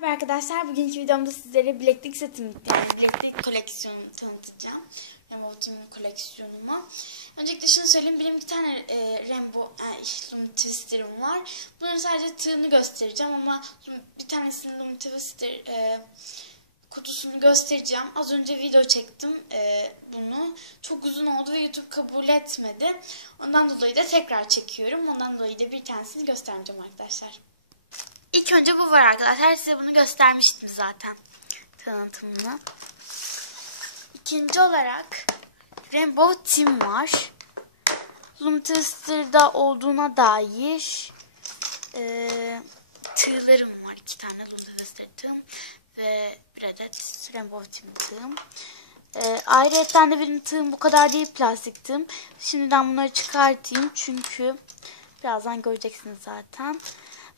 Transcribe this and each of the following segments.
Merhaba arkadaşlar. Bugünkü videomda sizlere bileklik setimi, bileklik koleksiyonumu tanıtacağım. Remote'umun koleksiyonumu. Öncelikle şunu söyleyeyim. Benim bir tane e, Rainbow e, Lume Twister'ım var. Bunların sadece tığını göstereceğim ama bir tanesinin Lume Twister e, kutusunu göstereceğim. Az önce video çektim e, bunu. Çok uzun oldu ve YouTube kabul etmedi. Ondan dolayı da tekrar çekiyorum. Ondan dolayı da bir tanesini göstereceğim arkadaşlar. İlk önce bu var arkadaşlar. Size bunu göstermiştim zaten. Tanıtımını. İkinci olarak Rainbow Team var. Lumtester'da olduğuna dair e, tığlarım var. iki tane Lumtester tığım ve bir adet Rainbow Team tığım. E, ayrıca de benim tığım bu kadar değil plastik tığım. Şimdiden bunları çıkartayım çünkü birazdan göreceksiniz zaten.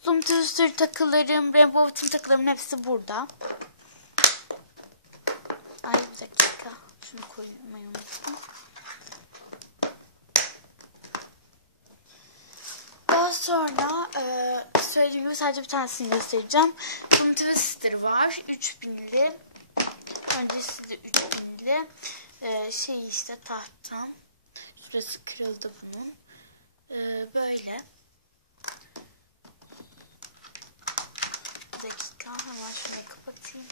Zoom Twister takılarım, Rainbow Team takılarımın hepsi burada. Ay bir dakika. Şunu koymayı unuttum. Daha sonra e, söylediğim gibi sadece bir tanesini göstereceğim. Zoom Twister var. 3000'li. Öncesi de 3000'li. E, şey işte tahtam. Şurası kırıldı bunun. E, böyle. Bir hemen şunu kapatayım.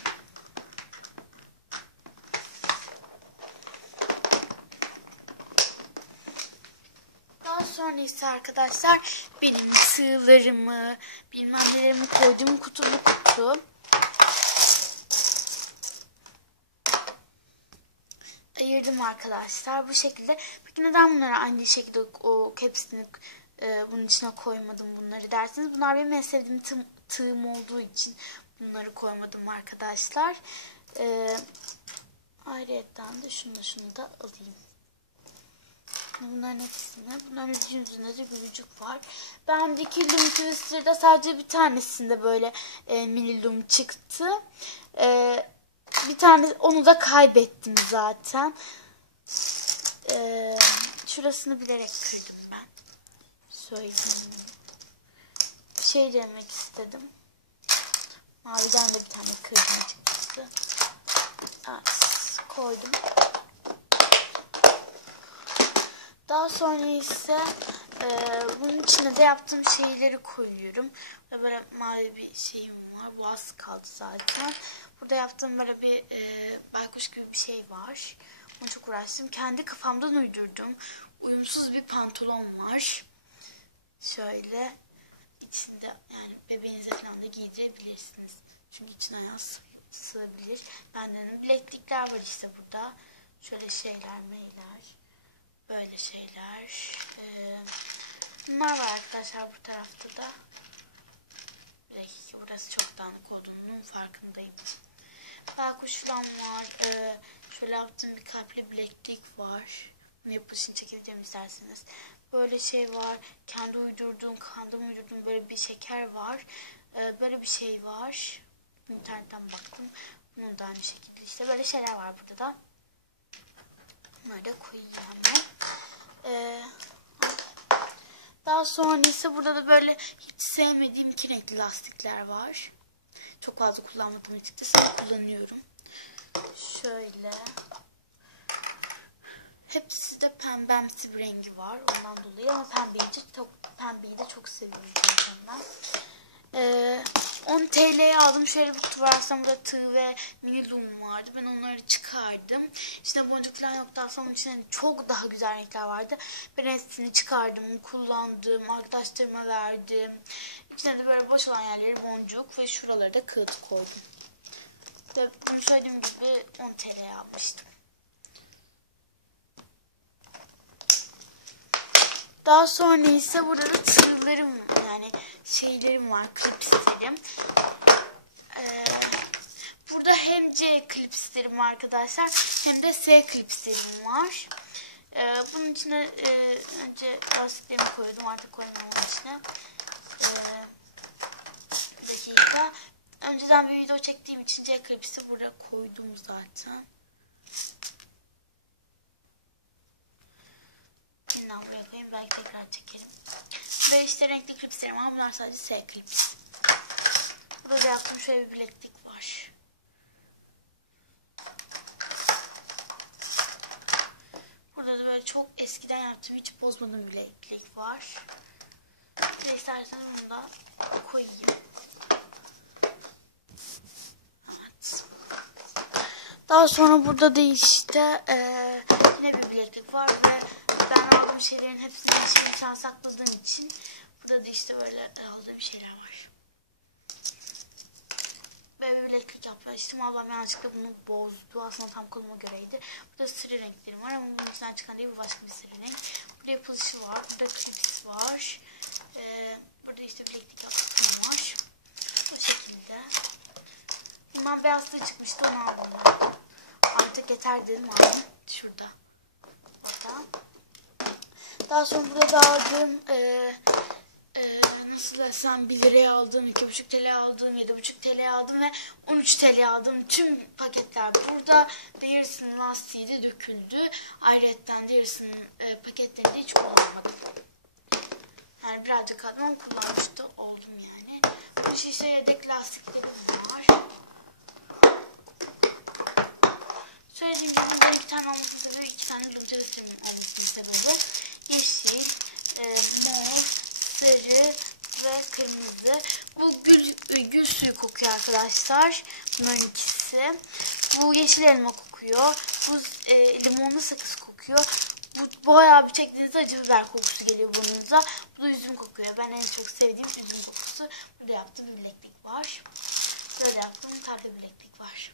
Daha sonra ise arkadaşlar benim sığlarımı, bilmem nelerimi koyduğum kutulu kutu. Ayırdım arkadaşlar bu şekilde. Peki neden bunları aynı şekilde o hepsini e, bunun içine koymadım bunları dersiniz. Bunlar benim en sevdiğim tığ, tığım olduğu için bunları koymadım arkadaşlar. E, ayrıyetten de şunu şunu da alayım. Bunların hepsini. Bunların yüzünde de gülücük var. Bendeki Loom Twister'da sadece bir tanesinde böyle e, mini çıktı. E, bir tane onu da kaybettim zaten. E, şurasını bilerek kırdım ben. Söyleyeyim. Bir şey demek istedim. Maviden de bir tane kırdım çıktı. Evet, koydum. Daha sonra ise e, bunun içine de yaptığım şeyleri koyuyorum. Burada böyle mavi bir şeyim var. Bu az kaldı zaten. Burada yaptığım böyle bir e, baykuş gibi bir şey var. Onu çok uğraştım. Kendi kafamdan uydurdum. Uyumsuz bir pantolon var. Şöyle içinde yani bebeğinize falan da giydirebilirsiniz. Çünkü içine ayağı sığabilir. Benden de bileklikler var işte burada. Şöyle şeyler, meyler. Böyle şeyler. Ee, bunlar var arkadaşlar bu tarafta da. Dakika burası çok dağınık olduğunun farkındayım. Baykuş falan var. Ee, şöyle yaptığım bir kalpli bileklik var. Bunu yapışını çekeceğim isterseniz. Böyle şey var. Kendi uydurduğum, kandım uydurduğum böyle bir şeker var. Ee, böyle bir şey var. İnternetten baktım. Bunun da aynı şekilde. işte böyle şeyler var burada da. Bunları da koyayım hemen. Ee, daha sonra ise burada da böyle hiç sevmediğim iki renkli lastikler var. Çok fazla kullanmadığım için de kullanıyorum. Şöyle. Hepsi de pembemsi bir rengi var. Ondan dolayı ama pembeyi de çok, pembeyi de çok seviyorum zaten. Ee, 10 TL'ye aldım. Şöyle bir kutu var. Aslında burada tığ ve mini loom vardı. Ben onları çıkardım. İçinde boncuk falan yoktu. Aslında onun içinde çok daha güzel renkler vardı. Ben hepsini çıkardım, kullandım, arkadaşlarıma verdim. İçine de böyle boş olan yerleri boncuk ve şuraları da koydum. Ve bunu söylediğim gibi 10 TL'ye almıştım. Daha sonra ise burada da tığlarım yani şeylerim var, klipslerim. Ee, burada hem C klipslerim var arkadaşlar hem de S klipslerim var. Ee, bunun içine e, önce lastiklerimi koydum artık koymam içine. Ee, bir dakika. Önceden bir video çektiğim için C klipsi burada koydum zaten. Yeniden buraya koyayım. Belki tekrar çekerim. Ve işte renkli klipslerim ama bunlar sadece S klips. Burada da yaptığım şöyle bir bileklik var. Burada da böyle çok eskiden yaptığım hiç bozmadığım bileklik var. Bir isterseniz bunu da koyayım. Evet. Daha sonra burada da işte eee, yine bir bileklik var ve ben aldığım şeylerin hepsini sen sakladığım için burada da işte böyle aldığım şeyler var. Böyle bir bileklik yapmıştım. Ablam yanlışlıkla bunu bozdu. Aslında tam koluma göreydi. Burada sırrı renklerim var ama bunun içinden çıkan değil bu başka bir sırrı renk. Burada yapılışı var. Burada klips var. Ee, burada işte bileklik yaptıklarım var. Bu şekilde. Bundan beyazlığı çıkmıştı onu aldım ben. Artık yeter dedim aldım. Şurada. Orada. Daha sonra burada da aldığım e, nasıl desem 1 liraya aldığım, 2,5 TL aldığım, 7,5 TL aldım ve 13 TL aldığım tüm paketler burada. Dears'ın lastiği de döküldü. Ayrıca Dears'ın e, paketlerini hiç kullanmadım. Yani birazcık aldım ama kullanmış da oldum yani. Bu şişe yedek lastiklerim var. Söylediğim gibi bir tane olmasının sebebi iki tane glutensirimin olmasının sebebi yeşil, e, mor, sarı ve kırmızı. Bu gül, e, gül suyu kokuyor arkadaşlar. Bunların ikisi. Bu yeşil elma kokuyor. Bu e, limonlu sakız kokuyor. Bu bayağı bir çektiğinizde acı biber kokusu geliyor burnunuza. Bu da üzüm kokuyor. Ben en çok sevdiğim üzüm kokusu. Burada yaptığım bileklik var. Böyle yaptığım tarzda bileklik var.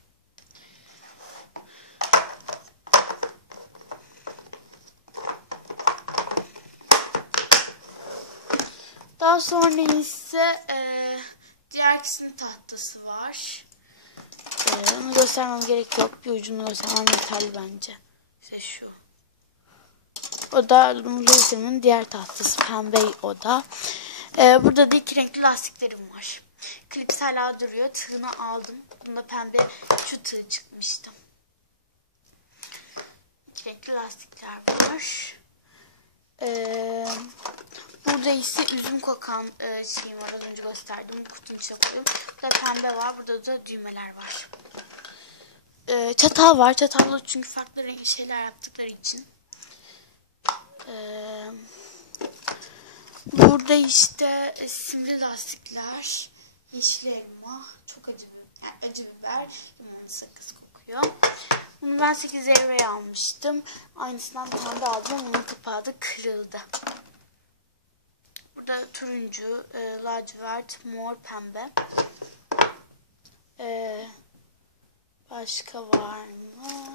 Daha sonra ise e, diğer kısmın tahtası var. E, onu göstermem gerek yok. Bir ucunu göstermem yeterli bence. İşte şu. O da Luminos'un diğer tahtası. Pembe o da. E, burada da iki renkli lastiklerim var. Klips hala duruyor. Tığını aldım. Bunda pembe şu tığ çıkmıştı. İki renkli lastikler var. Eee Burada ise üzüm kokan e, şeyim var. Az önce gösterdim. Kutunun içine koyuyorum. Burada pembe var. Burada da düğmeler var. E, çatal var. Çatallı çünkü farklı renk şeyler yaptıkları için. E, burada işte e, simli lastikler. Yeşil elma. Çok acı biber. Yani acı biber. Limonlu sakız kokuyor. Bunu ben 8 euroya almıştım. Aynısından bir tane de aldım bunun kapağı da kırıldı. Burada turuncu, e, lacivert, mor, pembe. E, başka var mı?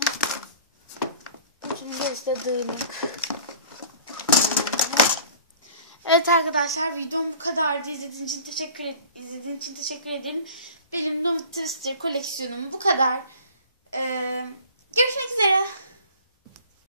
Bütün gerisi de dağınık. Evet arkadaşlar videom bu kadardı. İzlediğiniz için teşekkür ed izlediğiniz için teşekkür ederim. Benim Twister koleksiyonum bu kadar. Ee, görüşmek üzere.